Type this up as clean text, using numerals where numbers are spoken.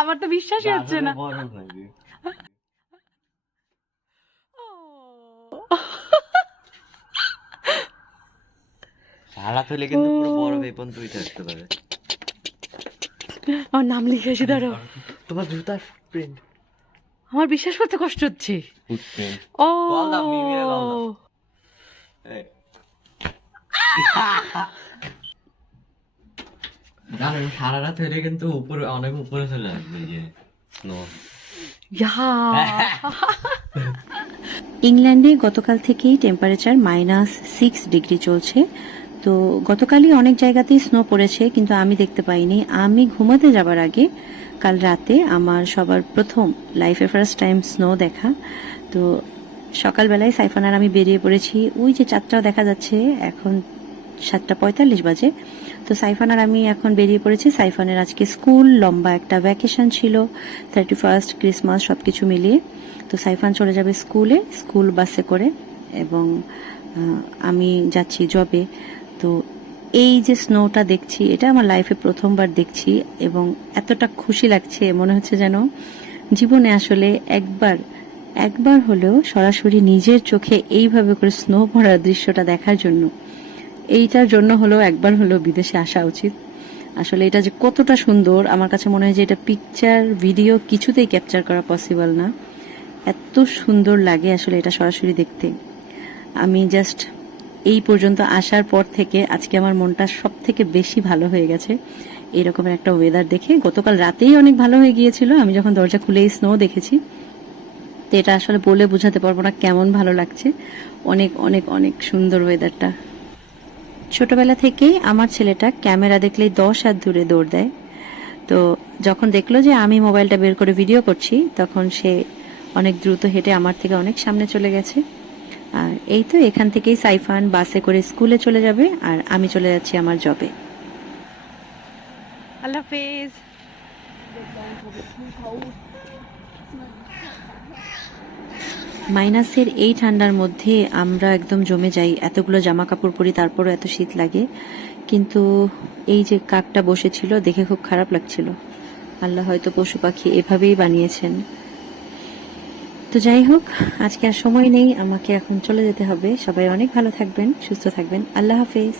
আমার তো বিশ্বাসই হচ্ছে না। সারা তুলে কিন্তু পুরো বরফ এই পর্যন্ত উঠে আসতে পারে। আমার নাম লিখেছি, ধরো। তোমার জুতার ফুটপ্রিন্ট। আমার বিশ্বাস করতে কষ্ট হচ্ছে। ফুটপ্রিন্ট। ও বল দাও, মিমিরে বল দাও। জানেন সারা রাত হলে কিন্তু উপরে অনেক উপরে চলে আসবে যে স্নো। ইংল্যান্ডে গতকাল থেকেই টেম্পারেচার -6 ডিগ্রি চলছে। তো গতকালই অনেক জায়গাতেই স্নো পড়েছে, কিন্তু আমি দেখতে পাইনি। আমি ঘুমাতে যাবার আগে কাল রাতে আমার সবার প্রথম লাইফে ফার্স্ট টাইম স্নো দেখা। তো সকালবেলায় সাইফান আর আমি বেরিয়ে পড়েছি। ওই যে চাঁদটা দেখা যাচ্ছে, এখন 7:45 বাজে। তো সাইফান আর আমি এখন বেরিয়ে পড়েছি। সাইফানের আজকে স্কুল, লম্বা একটা ভ্যাকেশন ছিল, 31st ক্রিসমাস সবকিছু মিলিয়ে। তো সাইফান চলে যাবে স্কুলে, স্কুল বাসে করে, এবং আমি যাচ্ছি জবে। তো এই যে স্নোটা দেখছি, এটা আমার লাইফে প্রথমবার দেখছি, এবং এতটা খুশি লাগছে, মনে হচ্ছে যেন জীবনে আসলে একবার হলেও সরাসরি নিজের চোখে এইভাবে করে স্নো পড়ার দৃশ্যটা দেখার জন্য, এইটার জন্য হলেও একবার হলেও বিদেশে আসা উচিত। আসলে এটা যে কতটা সুন্দর, আমার কাছে মনে হয় যে এটা পিকচার ভিডিও কিছুতেই ক্যাপচার করা পসিবল না। এত সুন্দর লাগে আসলে এটা সরাসরি দেখতে। আমি জাস্ট এই পর্যন্ত আসার পর থেকে আজকে আমার মনটা সব থেকে বেশি ভালো হয়ে গেছে এরকমের একটা ওয়েদার দেখে। গতকাল রাতেই অনেক ভালো হয়ে গিয়েছিল, আমি যখন দরজা খুলেই স্নো দেখেছি। তো এটা আসলে বলে বোঝাতে পারবো না কেমন ভালো লাগছে। অনেক অনেক অনেক সুন্দর ওয়েদারটা। ছোটবেলা থেকেই আমার ছেলেটা ক্যামেরা দেখলেই 10 হাত দূরে দৌড় দেয়। তো যখন দেখলো যে আমি মোবাইলটা বের করে ভিডিও করছি, তখন সে অনেক দ্রুত হেঁটে আমার থেকে অনেক সামনে চলে গেছে। আর এই তো এখান থেকেই সাইফান বাসে করে স্কুলে চলে যাবে, আর আমি চলে যাচ্ছি আমার জবে। আল্লাহ হাফেজ। মাইনাসের এই ঠান্ডার মধ্যে আমরা একদম জমে যাই, এতগুলো জামা কাপড় পরি, তারপরও এত শীত লাগে। কিন্তু এই যে কাকটা বসেছিল দেখে খুব খারাপ লাগছিল। আল্লাহ হয়তো পশু পাখি এভাবেই বানিয়েছেন। তো যাই হোক, আজকে আর সময় নেই, আমাকে এখন চলে যেতে হবে। সবাই অনেক ভালো থাকবেন, সুস্থ থাকবেন। আল্লাহ হাফেজ।